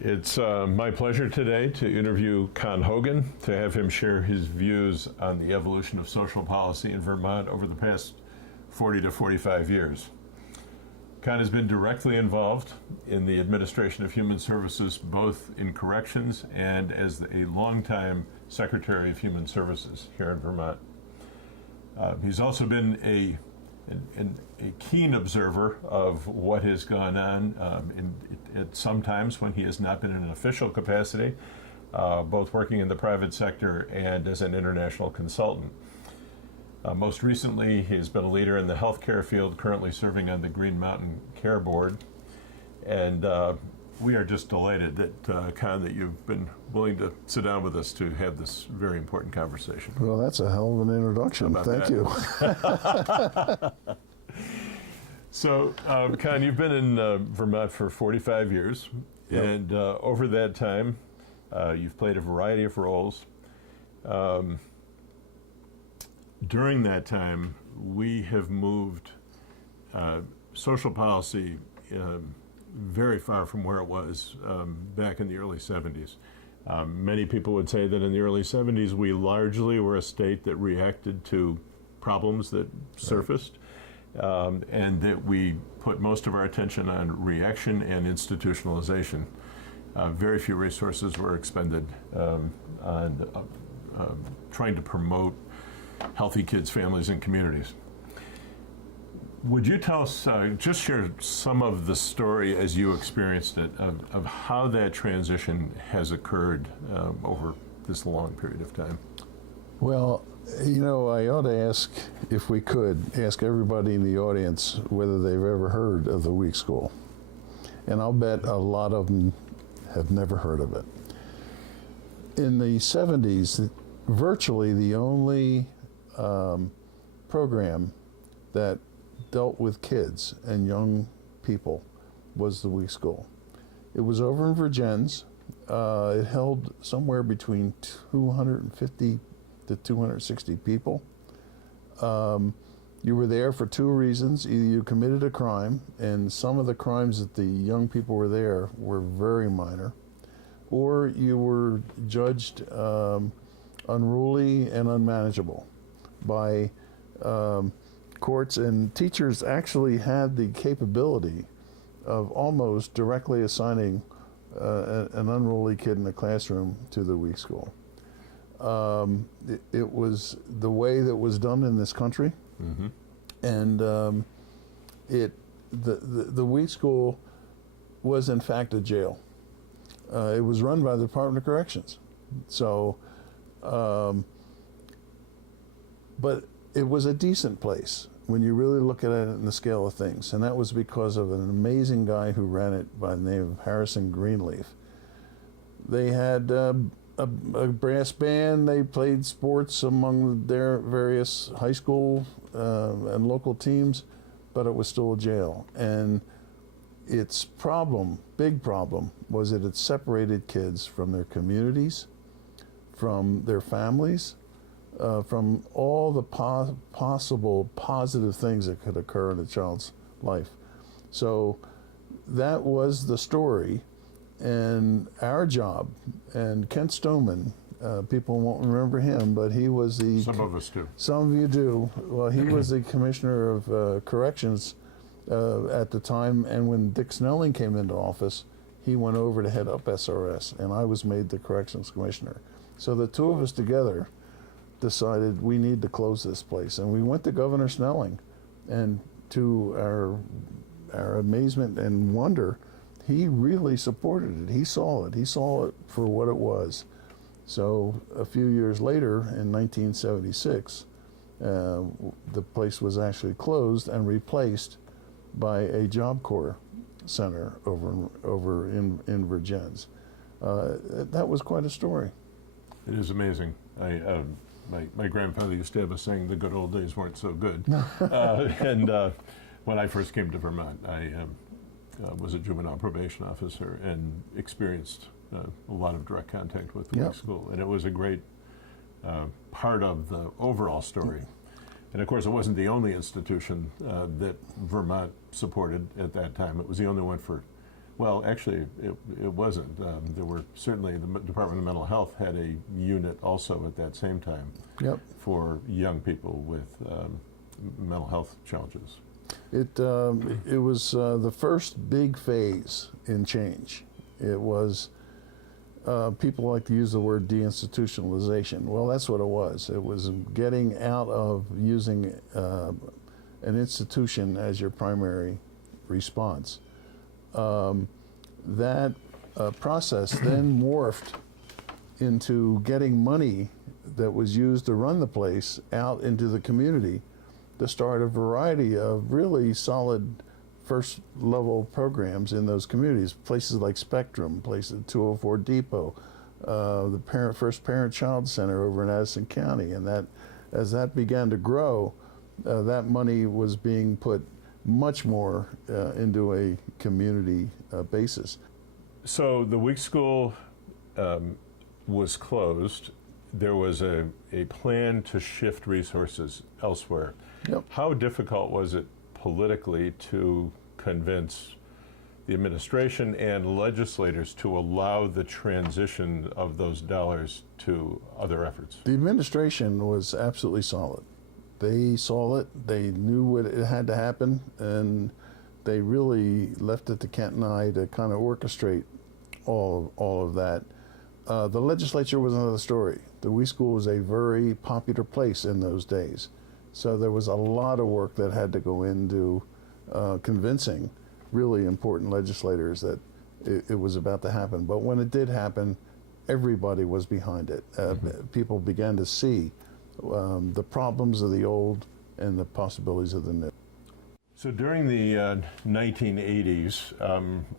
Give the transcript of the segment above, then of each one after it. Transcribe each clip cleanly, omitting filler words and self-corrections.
It's my pleasure today to interview Con Hogan, to have him share his views on the evolution of social policy in Vermont over the past 40 to 45 years. Con has been directly involved in the administration of human services, both in corrections and as a longtime Secretary of Human Services here in Vermont. He's also been a keen observer of what has gone on at some times when he has not been in an official capacity, both working in the private sector and as an international consultant. Most recently, he has been a leader in the healthcare field, currently serving on the Green Mountain Care Board. And we are just delighted that, Con, that you've been willing to sit down with us to have this very important conversation. Well, that's a hell of an introduction. Thank you. So, Con, you've been in Vermont for 45 years, yep. And over that time, you've played a variety of roles. During that time, we have moved social policy very far from where it was back in the early 70s. Many people would say that in the early 70s, we largely were a state that reacted to problems that surfaced, and that we put most of our attention on reaction and institutionalization. Very few resources were expended on trying to promote healthy kids, families, and communities. Would you tell us, just share some of the story as you experienced it, of how that transition has occurred over this long period of time? Well, you know, I ought to ask, if we could, ask everybody in the audience whether they've ever heard of the week school. And I'll bet a lot of them have never heard of it. In the 70s, virtually the only program that dealt with kids and young people was the week school. It was over in Virgins. It held somewhere between 250 to 260 people. You were there for two reasons. Either you committed a crime, and some of the crimes that the young people were there were very minor, or you were judged unruly and unmanageable by courts, and teachers actually had the capability of almost directly assigning an unruly kid in the classroom to the week school. It was the way that was done in this country, mm-hmm. And the week school was in fact a jail. It was run by the Department of Corrections, so. But it was a decent place when you really look at it in the scale of things, and that was because of an amazing guy who ran it by the name of Harrison Greenleaf. They had a brass band. They played sports among their various high school and local teams, but it was still a jail. And its problem, big problem, was that it separated kids from their communities, from their families, from all the possible positive things that could occur in a child's life. So that was the story, and our job, and Kent Stoneman, people won't remember him, but he was the... Some of us do. Some of you do. Well, he was the Commissioner of Corrections at the time, and when Dick Snelling came into office, he went over to head up SRS, and I was made the Corrections Commissioner. So the two of us together decided we need to close this place, and we went to Governor Snelling, and to our amazement and wonder, he really supported it. He saw it for what it was. So a few years later, in 1976, the place was actually closed and replaced by a Job Corps center over in Virgins. That was quite a story. It is amazing. My grandfather used to have a saying, "The good old days weren't so good." And when I first came to Vermont, I was a juvenile probation officer and experienced a lot of direct contact with the week school. And it was a great part of the overall story. And of course, it wasn't the only institution that Vermont supported at that time. It was the only one for Well, actually, it wasn't. There were certainly, the Department of Mental Health had a unit also at that same time Yep. for young people with mental health challenges. It was the first big phase in change. It was, people like to use the word deinstitutionalization. Well, that's what it was. It was getting out of using an institution as your primary response. That process then morphed into getting money that was used to run the place out into the community to start a variety of really solid first level programs in those communities. Places like Spectrum, places 204 Depot, the First Parent Child Center over in Addison County, and that as that began to grow, that money was being put much more into a community basis. So the week school was closed. There was a plan to shift resources elsewhere. Yep. How difficult was it politically to convince the administration and legislators to allow the transition of those dollars to other efforts? The administration was absolutely solid. They saw it, they knew what it had to happen, and they really left it to Kent and I to kind of orchestrate all of that. The legislature was another story. The Wee School was a very popular place in those days. So there was a lot of work that had to go into convincing really important legislators that it was about to happen. But when it did happen, everybody was behind it. People began to see the problems of the old and the possibilities of the new. So during the 1980s,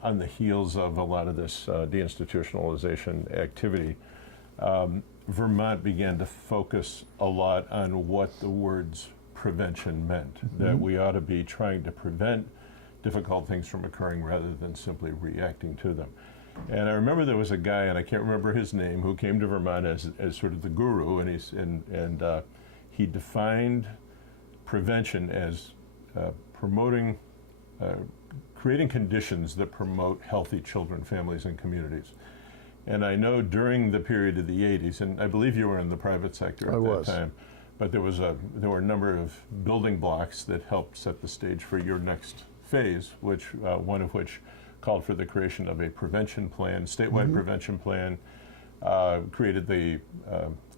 on the heels of a lot of this deinstitutionalization activity, Vermont began to focus a lot on what the words prevention meant, that we ought to be trying to prevent difficult things from occurring rather than simply reacting to them. And I remember there was a guy, and I can't remember his name, who came to Vermont as sort of the guru, and he defined prevention as promoting, creating conditions that promote healthy children, families, and communities. And I know during the period of the 80s, and I believe you were in the private sector at that time, but there were a number of building blocks that helped set the stage for your next phase, which one of which called for the creation of a prevention plan, statewide prevention plan, created the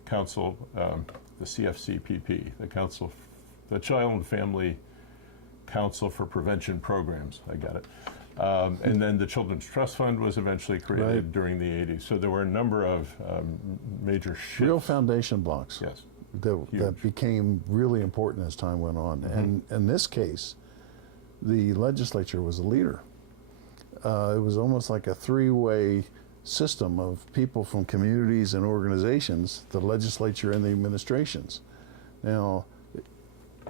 council, the CFCPP, the Child and Family Council for Prevention Programs. I got it. And then the Children's Trust Fund was eventually created during the 80s. So there were a number of major shifts. Real foundation blocks. Yes. That became really important as time went on. And in this case, the legislature was a leader. It was almost like a three-way system of people from communities and organizations, the legislature and the administrations. Now,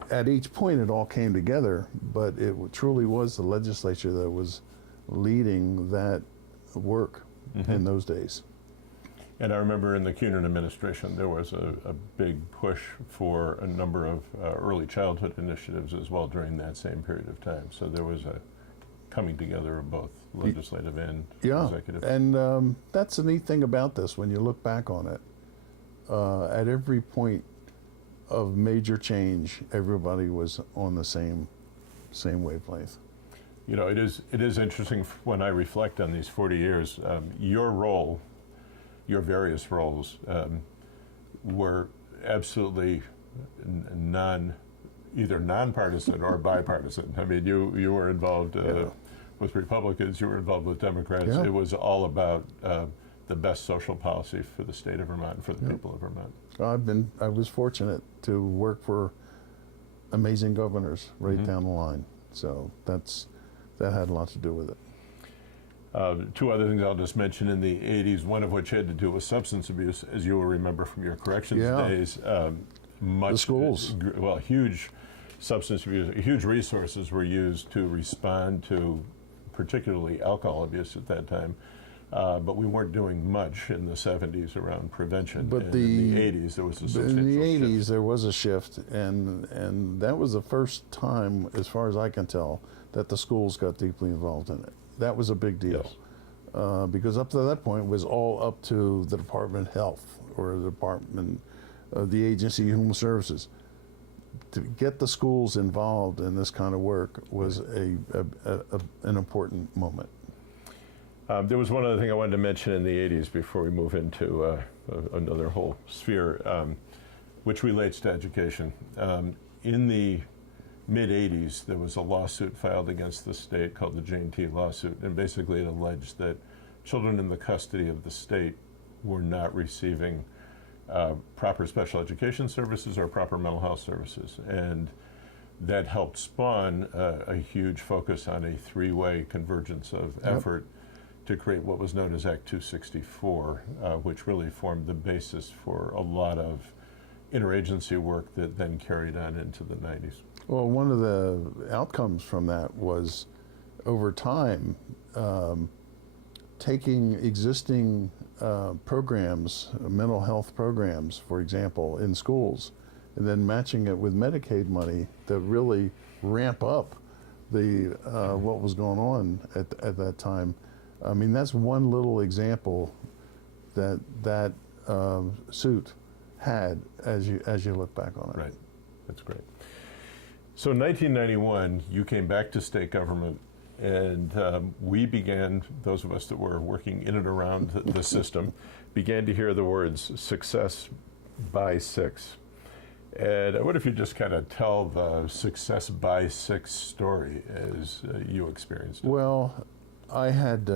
at each point it all came together, but it truly was the legislature that was leading that work in those days. And I remember in the Cunin administration there was a big push for a number of early childhood initiatives as well during that same period of time. So there was a coming together of both legislative and executive. And that's the neat thing about this when you look back on it. At every point of major change, everybody was on the same wavelength. You know, it is interesting when I reflect on these 40 years. Your role, your various roles, were absolutely either nonpartisan or bipartisan. I mean, you were involved with Republicans, you were involved with Democrats. Yeah. It was all about the best social policy for the state of Vermont and for the people of Vermont. I was fortunate to work for amazing governors right down the line. So that had a lot to do with it. Two other things I'll just mention in the 80s, one of which had to do with substance abuse, as you will remember from your corrections days. The schools. Huge substance abuse, huge resources were used to respond to particularly alcohol abuse at that time. But we weren't doing much in the 70s around prevention. But in the 80s, there was a substantial in the 80s, shift. there was a shift, and that was the first time, as far as I can tell, that the schools got deeply involved in it. That was a big deal. Yes. Because up to that point it was all up to the Department of Health or the Department of the Agency of Human Services. To get the schools involved in this kind of work was an important moment. There was one other thing I wanted to mention in the 80s before we move into another whole sphere, which relates to education. In the mid-80s, there was a lawsuit filed against the state called the Jane T. lawsuit, and basically it alleged that children in the custody of the state were not receiving proper special education services or proper mental health services. And that helped spawn a huge focus on a three-way convergence of effort to create what was known as Act 264, which really formed the basis for a lot of interagency work that then carried on into the 90s. Well, one of the outcomes from that was, over time, taking existing programs, mental health programs, for example, in schools, and then matching it with Medicaid money to really ramp up the what was going on at that time. I mean, that's one little example that suit had as you look back on it. Right, that's great. So in 1991, you came back to state government, and we began, those of us that were working in and around the system, began to hear the words success by six. And I wonder if you just kind of tell the success by six story as you experienced it. Well, I had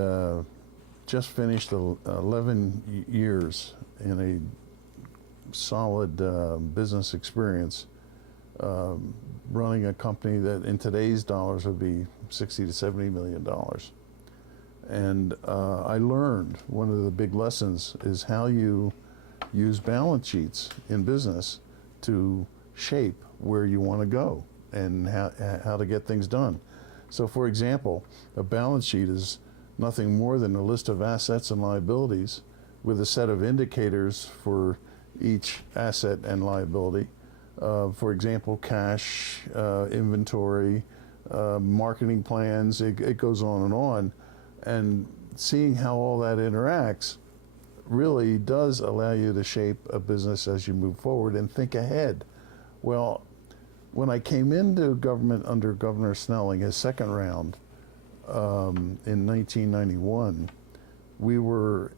just finished 11 years in a solid business experience, running a company that in today's dollars would be $60 to $70 million. And I learned one of the big lessons is how you use balance sheets in business to shape where you want to go and how to get things done. So for example, a balance sheet is nothing more than a list of assets and liabilities with a set of indicators for each asset and liability. For example, cash, inventory, marketing plans, it goes on. And seeing how all that interacts really does allow you to shape a business as you move forward and think ahead. Well, when I came into government under Governor Snelling, his second round, in 1991, we were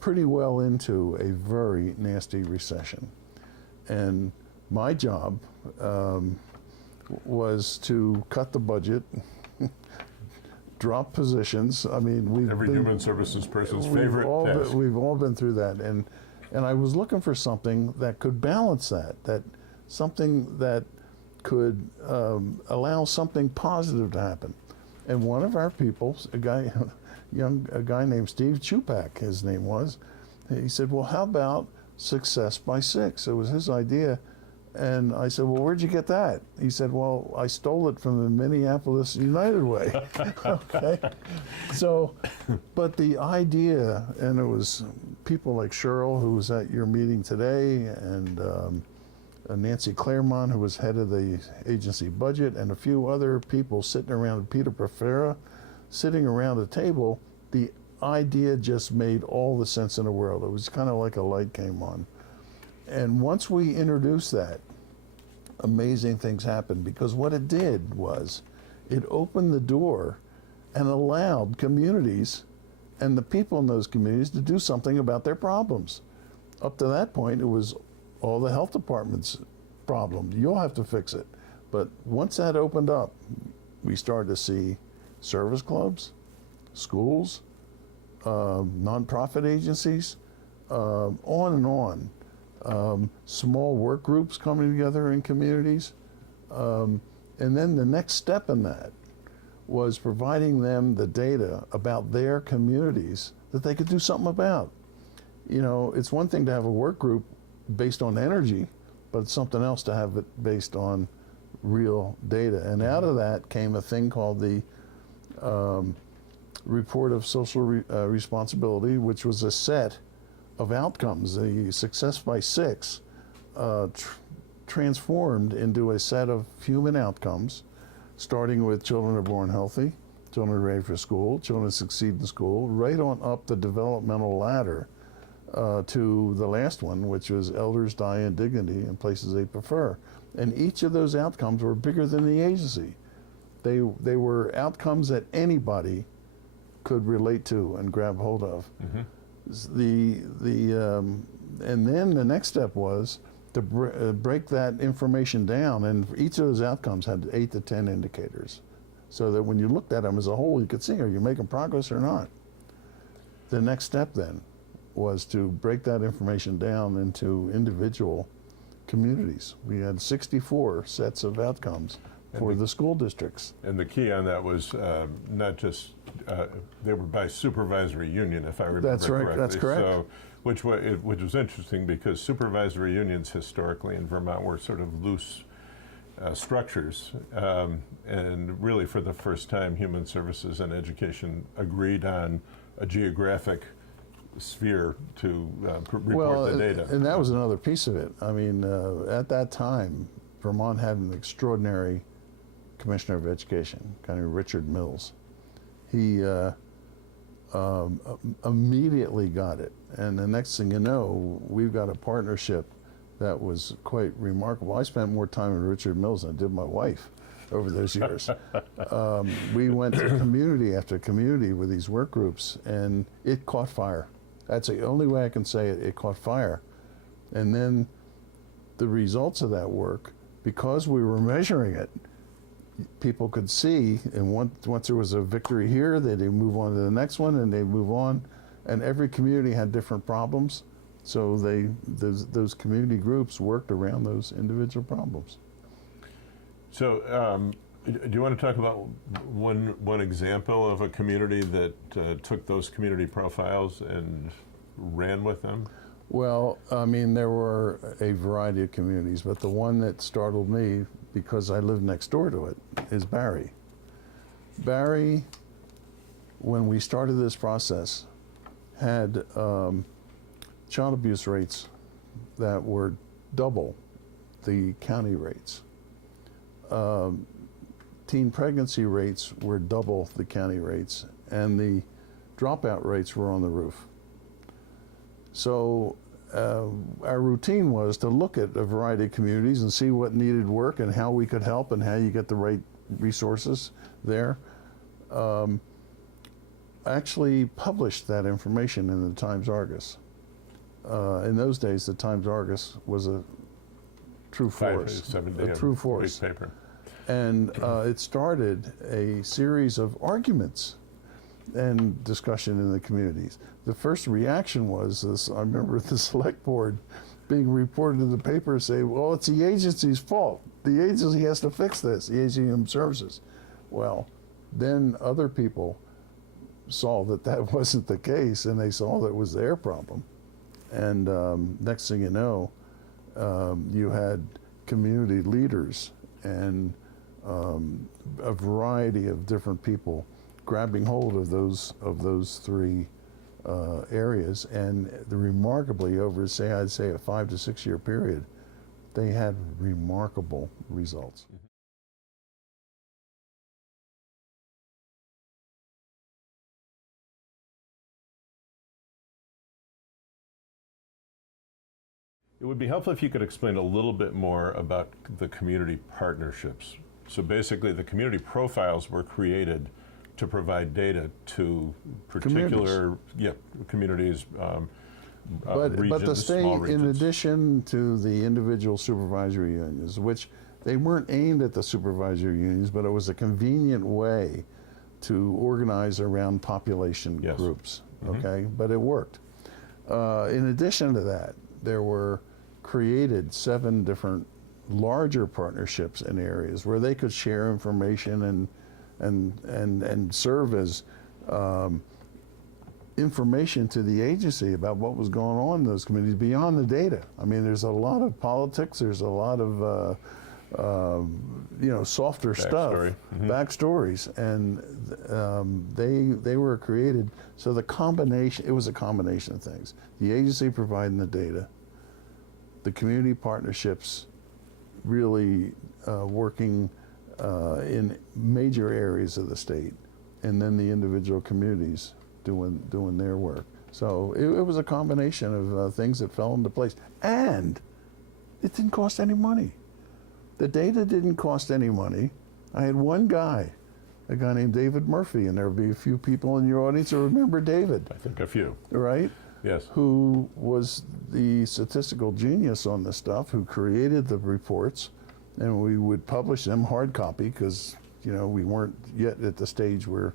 pretty well into a very nasty recession. And my job was to cut the budget, drop positions. I mean, every human services person's favorite task. We've all been through that, and I was looking for something that could balance that something that could allow something positive to happen. And one of our people, a guy named Steve Chupak, his name was, he said, "Well, how about success by six?" It was his idea. And I said, "Well, where'd you get that?" He said, "Well, I stole it from the Minneapolis United Way." Okay. So, but the idea, and it was people like Cheryl, who was at your meeting today, and Nancy Claremont, who was head of the agency budget, and a few other people sitting around, Peter Profera, sitting around a table, the idea just made all the sense in the world. It was kind of like a light came on. And once we introduced that, amazing things happened, because what it did was it opened the door and allowed communities and the people in those communities to do something about their problems. Up to that point, it was all the health department's problem. You'll have to fix it. But once that opened up, we started to see service clubs, schools, nonprofit agencies, on and on. Small work groups coming together in communities. And then the next step in that was providing them the data about their communities that they could do something about. You know, it's one thing to have a work group based on energy, but it's something else to have it based on real data. And out of that came a thing called the Report of Social Responsibility, which was a set of outcomes. The Success by Six transformed into a set of human outcomes, starting with children are born healthy, children ready for school, children succeed in school, right on up the developmental ladder to the last one, which was elders die in dignity in places they prefer. And each of those outcomes were bigger than the agency. They were outcomes that anybody could relate to and grab hold of. And then the next step was to break that information down, and each of those outcomes had 8 to 10 indicators, so that when you looked at them as a whole, you could see, are you making progress or not? The next step then was to break that information down into individual communities. We had 64 sets of outcomes for the school districts. And the key on that was not just, they were by supervisory union, if I remember correctly. That's correct. So, which was interesting, because supervisory unions historically in Vermont were sort of loose structures. And really, for the first time, Human Services and Education agreed on a geographic sphere to report the data. And that was another piece of it. I mean, at that time, Vermont had an extraordinary Commissioner of Education, kind of Richard Mills. He immediately got it. And the next thing you know, we've got a partnership that was quite remarkable. I spent more time with Richard Mills than I did my wife over those years. We went to community after community with these work groups, and it caught fire. That's the only way I can say it. It caught fire. And then the results of that work, because we were measuring it, people could see, and once there was a victory here, they'd move on to the next one, and they'd move on. And every community had different problems, so those community groups worked around those individual problems. So, do you want to talk about one example of a community that took those community profiles and ran with them? Well, I mean, there were a variety of communities, but the one that startled me, because I lived next door to it, is Barry. Barry, when we started this process, had child abuse rates that were double the county rates. Teen pregnancy rates were double the county rates, and the dropout rates were on the roof. So our routine was to look at a variety of communities and see what needed work and how we could help and how you get the right resources there. Actually published that information in the Times-Argus. In those days, the Times-Argus was a true force. A true force. Paper. And it started a series of arguments and discussion in the communities. The first reaction was this: I remember the select board being reported in the paper saying, well, it's the agency's fault. The agency has to fix this, the agency of Human Services. Well, then other people saw that that wasn't the case, and they saw that it was their problem. And next thing you know, you had community leaders and a variety of different people grabbing hold of those three areas, and remarkably, over I'd say a 5 to 6 year period, they had remarkable results. It would be helpful if you could explain a little bit more about the community partnerships. So basically, the community profiles were created to provide data to particular communities, but the state, small regions. in addition to the individual supervisory unions, which they weren't aimed at the supervisory unions, but it was a convenient way to organize around population groups. Okay, but it worked. In addition to that, there were created 7 different larger partnerships in areas where they could share information and serve as information to the agency about what was going on in those communities beyond the data. I mean, there's a lot of politics, there's a lot of softer stuff, backstories, and they were created. So the combination, it was a combination of things. The agency providing the data, the community partnerships really working in major areas of the state, and then the individual communities doing their work. So it was a combination of things that fell into place, and it didn't cost any money. The data didn't cost any money. I had one guy, a guy named David Murphy, and there'll be a few people in your audience who remember David. I think a few. Right? Yes. Who was the statistical genius on this stuff, who created the reports, and we would publish them hard copy because, you know, we weren't yet at the stage where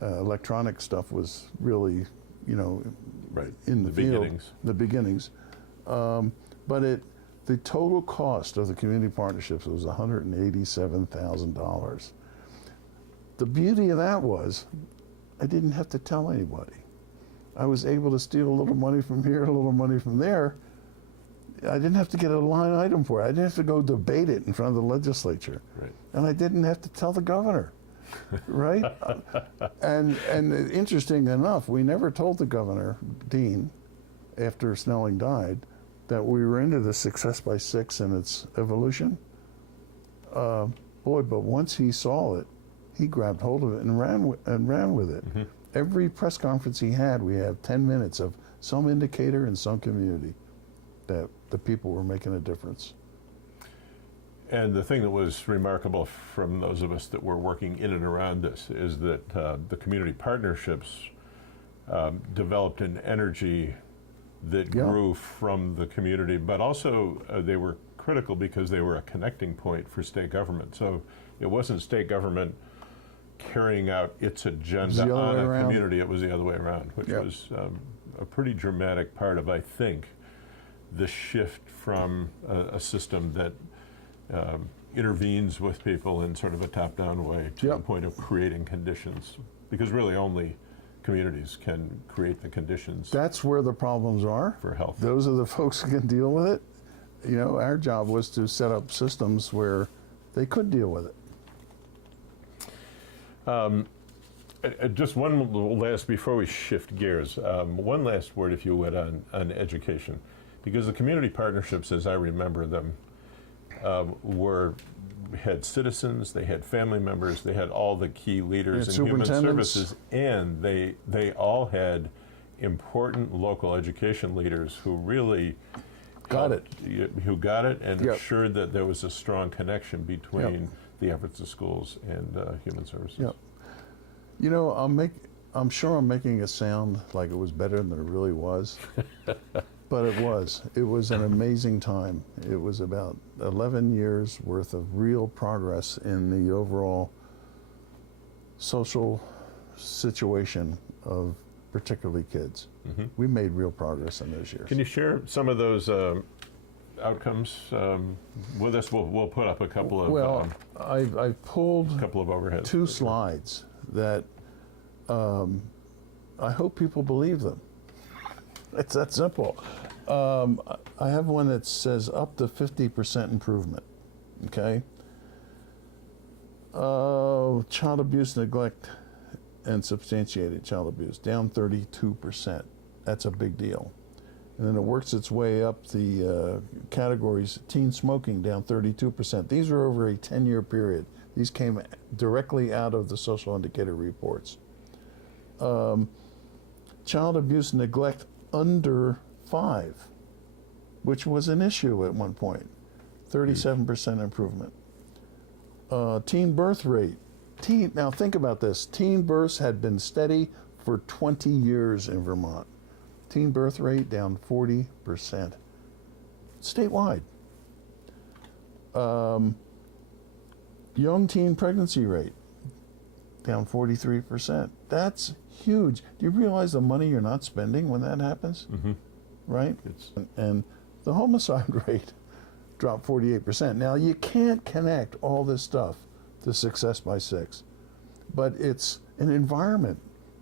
electronic stuff was really, you know, Right. in the field. Beginnings. The beginnings. But the total cost of the community partnerships was $187,000. The beauty of that was I didn't have to tell anybody. I was able to steal a little money from here, a little money from there. I didn't have to get a line item for it. I didn't have to go debate it in front of the legislature. Right. And I didn't have to tell the governor. Right? and interesting enough, we never told the governor, Dean, after Snelling died, that we were into the Success by Six and its evolution. Boy, but once he saw it, he grabbed hold of it and ran with it. Mm-hmm. Every press conference he had, we have 10 minutes of some indicator in some community that the people were making a difference. And the thing that was remarkable from those of us that were working in and around this is that the community partnerships developed an energy that grew from the community, but also they were critical because they were a connecting point for state government. So it wasn't state government carrying out its agenda on a community, it was the other way around, which was a pretty dramatic part of, I think, the shift from a system that intervenes with people in sort of a top-down way to the point of creating conditions, because really only communities can create the conditions. That's where the problems are. For health. Those are the folks who can deal with it. You know, our job was to set up systems where they could deal with it. Just one last, before we shift gears, one last word, if you would, on education. Because the community partnerships, as I remember them, had citizens, they had family members, they had all the key leaders in human services, and they all had important local education leaders who really got it and ensured that there was a strong connection between the efforts of schools and human services. Yep. You know, I'm sure I'm making it sound like it was better than it really was, but it was. It was an amazing time. It was about 11 years worth of real progress in the overall social situation of particularly kids. Mm-hmm. We made real progress in those years. Can you share some of those outcomes with us? We'll put up a couple of I pulled a couple of overheads. 2 slides that I hope people believe them. It's that simple. I have one that says up to 50% improvement. Okay. Child abuse, neglect, and substantiated child abuse down 32%. That's a big deal. And then it works its way up the categories. Teen smoking down 32%. These are over a 10-year period. These came directly out of the social indicator reports. Child abuse and neglect under 5, which was an issue at one point. 37% improvement. Teen birth rate. Now think about this. Teen births had been steady for 20 years in Vermont. Teen birth rate down 40%. Statewide. Young teen pregnancy rate down 43%. That's huge. Do you realize the money you're not spending when that happens? Mm-hmm. Right? And the homicide rate dropped 48%. Now, you can't connect all this stuff to Success by 6, but it's an environment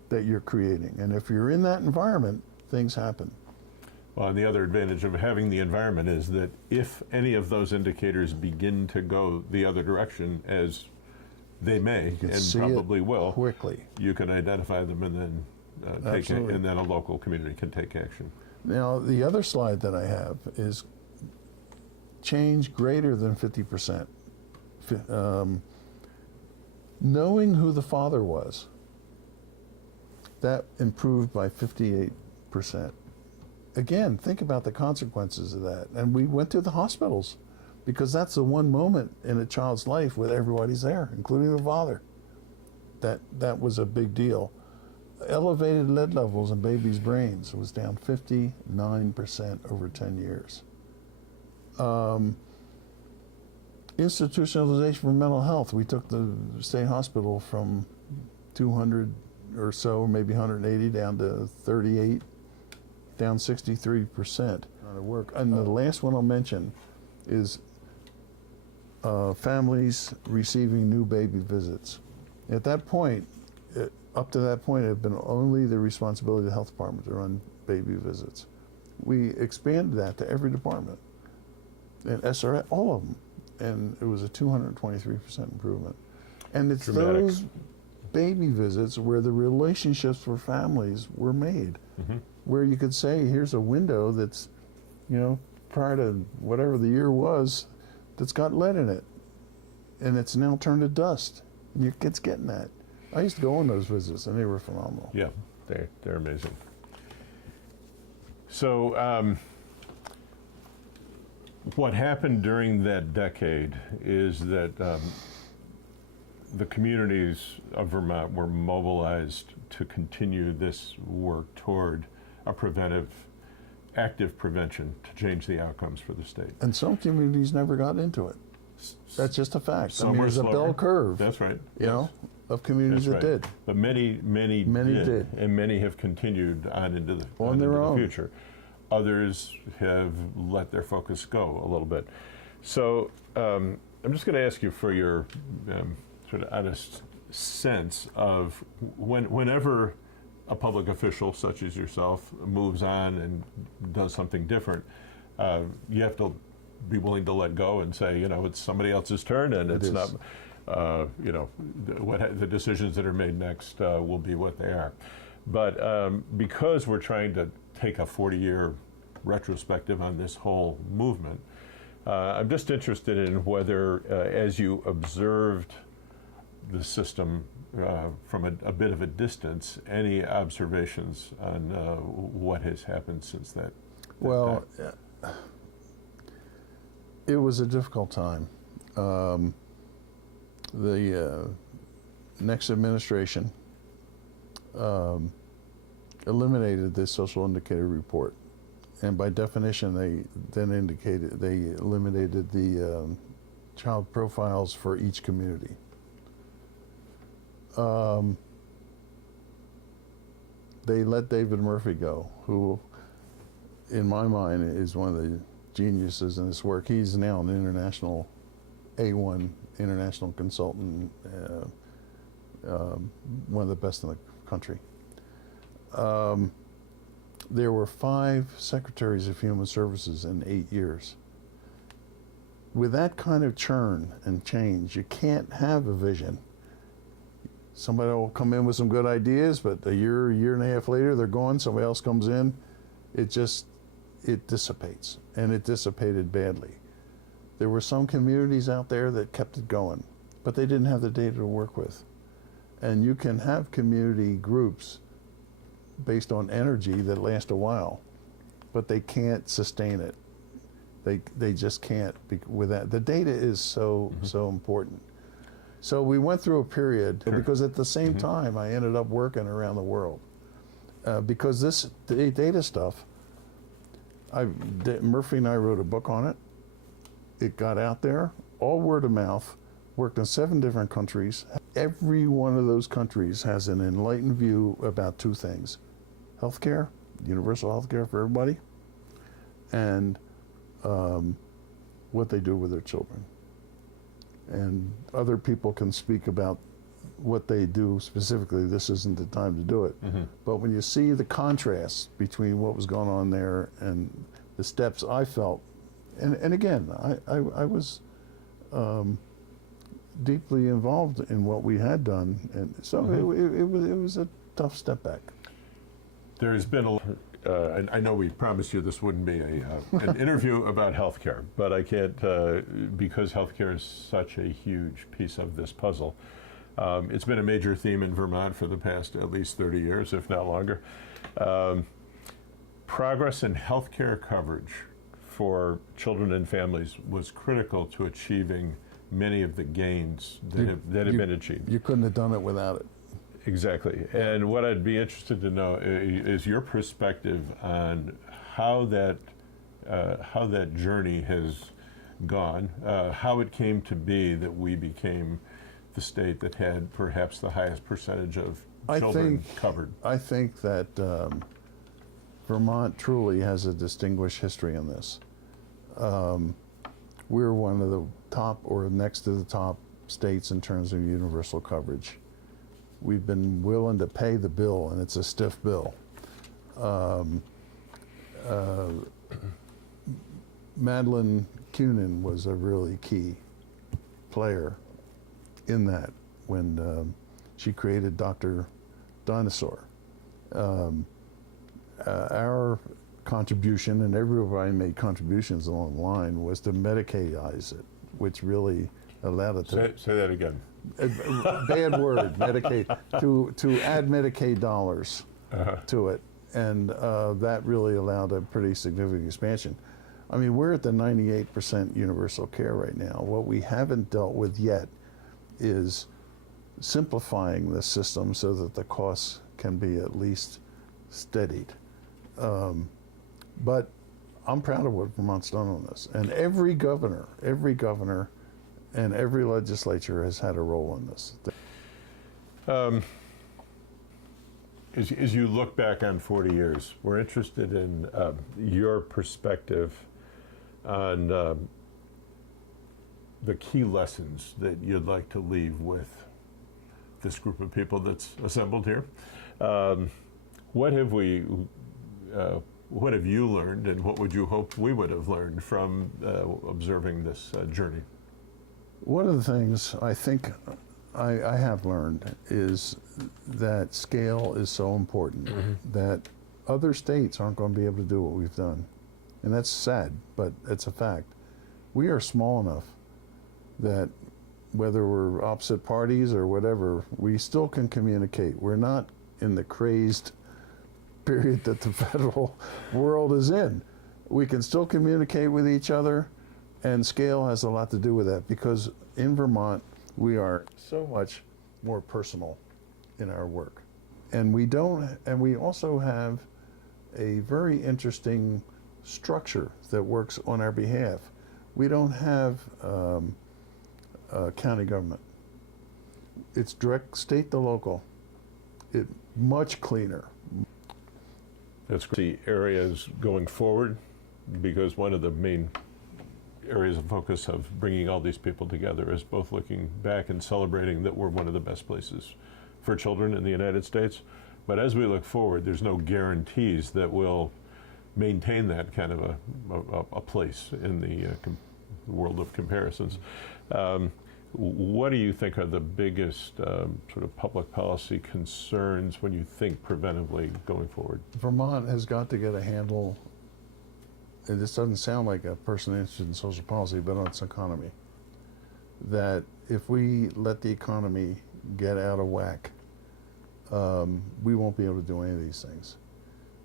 that you're creating. And if you're in that environment, things happen. Well, and the other advantage of having the environment is that if any of those indicators begin to go the other direction, as they may and probably will, quickly, you can identify them and then take it, and then a local community can take action. Now, the other slide that I have is change greater than 50%. Knowing who the father was that improved by 58%. Again, think about the consequences of that. And we went to the hospitals because that's the one moment in a child's life where everybody's there, including the father. That was a big deal. Elevated lead levels in babies' brains was down 59% over 10 years. Institutionalization for mental health. We took the state hospital from 200 or so, maybe 180, down to 38, down 63% on the work. And the last one I'll mention is families receiving new baby visits. At that point, up to that point, it had been only the responsibility of the health department to run baby visits. We expanded that to every department, and SRS, all of them, and it was a 223% improvement. And it's Dramatic. those baby visits where the relationships for families were made, where you could say, here's a window that's, prior to whatever the year was, that's got lead in it, and it's now turned to dust. And your kid's getting that. I used to go on those visits, and they were phenomenal. Yeah, they're amazing. So what happened during that decade is that the communities of Vermont were mobilized to continue this work toward a preventive, active prevention to change the outcomes for the state. And some communities never got into it. That's just a fact. Some were there's a slower. bell curve. That's right. Of communities That's that right. did. But many did. and many have continued on into the, On their own. future. Others have let their focus go a little bit. So I'm just going to ask you for your sort of honest sense of whenever a public official such as yourself moves on and does something different, you have to be willing to let go and say, it's somebody else's turn, and it's not, the decisions that are made next will be what they are. But because we're trying to take a 40-year retrospective on this whole movement, I'm just interested in whether, as you observed the system from a bit of a distance, any observations on what has happened since that? Well, it was a difficult time. The next administration eliminated this social indicator report, and by definition, they eliminated the child profiles for each community. They let David Murphy go, who, in my mind, is one of the geniuses in this work. He's now an international A1 international consultant, one of the best in the country. There were 5 secretaries of human services in 8 years. With that kind of churn and change, you can't have a vision. Somebody will come in with some good ideas, but a year and a half later, they're gone. Somebody else comes in. It dissipates, and it dissipated badly. There were some communities out there that kept it going, but they didn't have the data to work with. And you can have community groups based on energy that last a while, but they can't sustain it. They just can't with that. The data is so important. So we went through a period, because at the same time I ended up working around the world. Because this data stuff, Murphy and I wrote a book on it. It got out there, all word of mouth, worked in 7 different countries. Every one of those countries has an enlightened view about 2 things: healthcare, universal healthcare for everybody, and what they do with their children. And other people can speak about what they do specifically. This isn't the time to do it. But when you see the contrast between what was going on there and the steps I felt, and again, I was deeply involved in what we had done, and so it was a tough step back. There's been I know we promised you this wouldn't be an interview about healthcare, but I can't, because healthcare is such a huge piece of this puzzle. It's been a major theme in Vermont for the past at least 30 years, if not longer. Progress in healthcare coverage for children and families was critical to achieving many of the gains that have been achieved. You couldn't have done it without it. Exactly. And what I'd be interested to know is your perspective on how that journey has gone, how it came to be that we became the state that had perhaps the highest percentage of children covered. I think that Vermont truly has a distinguished history in this. We're one of the top or next to the top states in terms of universal coverage. We've been willing to pay the bill, and it's a stiff bill. Madeline Kunin was a really key player in that when she created Dr. Dinosaur. Our contribution, and everybody made contributions along the line, was to Medicaidize it, which really allowed it to... Say that again. Bad word, Medicaid, to add Medicaid dollars to it, and that really allowed a pretty significant expansion. I mean, we're at the 98% universal care right now. What we haven't dealt with yet is simplifying the system so that the costs can be at least steadied. But I'm proud of what Vermont's done on this, and every governor and every legislature has had a role in this. As you look back on 40 years, we're interested in your perspective on the key lessons that you'd like to leave with this group of people that's assembled here. What have you learned, and what would you hope we would have learned from observing this journey? One of the things I think I have learned is that scale is so important, that other states aren't going to be able to do what we've done. And that's sad, but it's a fact. We are small enough that whether we're opposite parties or whatever, we still can communicate. We're not in the crazed period that the federal world is in. We can still communicate with each other, and scale has a lot to do with that, because in Vermont, we are so much more personal in our work. And we also have a very interesting structure that works on our behalf. We don't have county government. It's direct state to local. It's much cleaner. That's the areas going forward, because one of the main areas of focus of bringing all these people together is both looking back and celebrating that we're one of the best places for children in the United States. But as we look forward, there's no guarantees that we'll maintain that kind of a place in the world of comparisons. What do you think are the biggest sort of public policy concerns when you think preventively going forward? Vermont has got to get a handle, and this doesn't sound like a person interested in social policy, but on its economy. That if we let the economy get out of whack, we won't be able to do any of these things.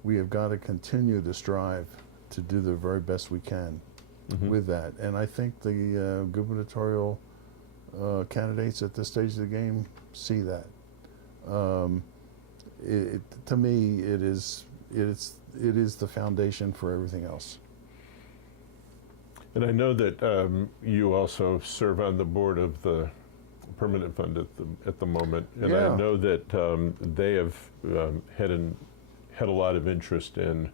We have got to continue to strive to do the very best we can with that. And I think the gubernatorial candidates at this stage of the game see that. To me, it is the foundation for everything else. And I know that you also serve on the board of the Permanent Fund at the moment, and I know that they have had a lot of interest in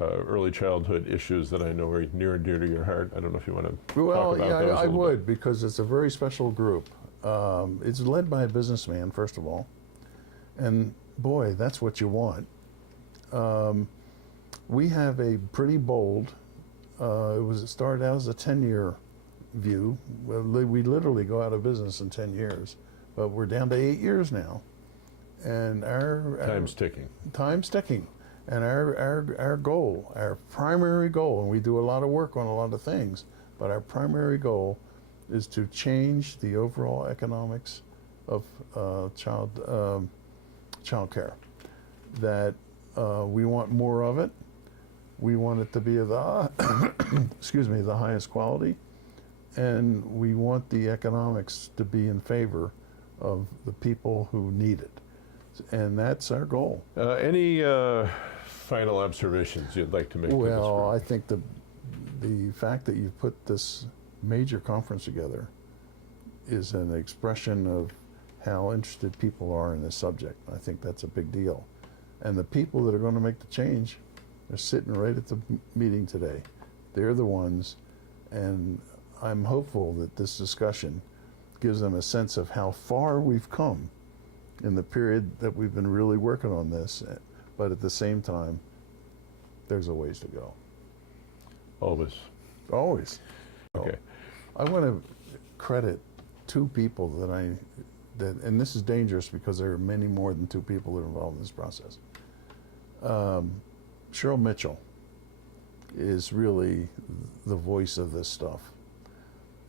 early childhood issues that I know are near and dear to your heart. I don't know if you want to talk about those. I would, because it's a very special group. It's led by a businessman, first of all, and boy, that's what you want. We have a pretty bold. It started out as a 10-year view. We literally go out of business in 10 years, but we're down to 8 years now, and time's ticking. Time's ticking, and our goal, our primary goal, and we do a lot of work on a lot of things, but our primary goal is to change the overall economics of child care. That we want more of it. We want it to be of the excuse me, the highest quality, and we want the economics to be in favor of the people who need it, and that's our goal. Any final observations you'd like to make? Well, I think the fact that you've put this major conference together is an expression of how interested people are in this subject. I think that's a big deal. And the people that are going to make the change are sitting right at the meeting today. They're the ones, and I'm hopeful that this discussion gives them a sense of how far we've come in the period that we've been really working on this, but at the same time, there's a ways to go. Always. Always. Okay. I want to credit two people and this is dangerous because there are many more than two people that are involved in this process. Cheryl Mitchell is really the voice of this stuff.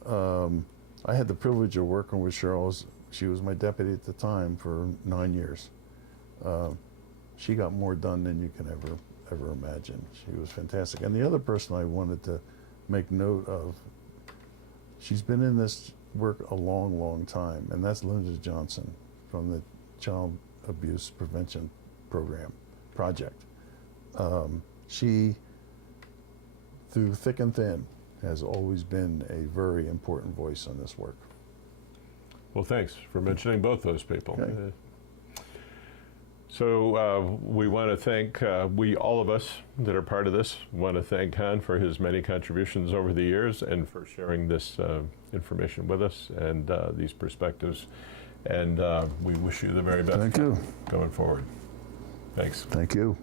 I had the privilege of working with Cheryl. She was my deputy at the time for 9 years. She got more done than you can ever imagine. She was fantastic. And the other person I wanted to make note of, she's been in this work a long, long time, and that's Linda Johnson from the Child Abuse Prevention Project. She, through thick and thin, has always been a very important voice on this work. Well, thanks for mentioning both those people. Okay. So we want to thank, all of us that are part of this, want to thank Han for his many contributions over the years and for sharing this information with us and these perspectives. And we wish you the very best. Thank you. Going forward. Thanks. Thank you.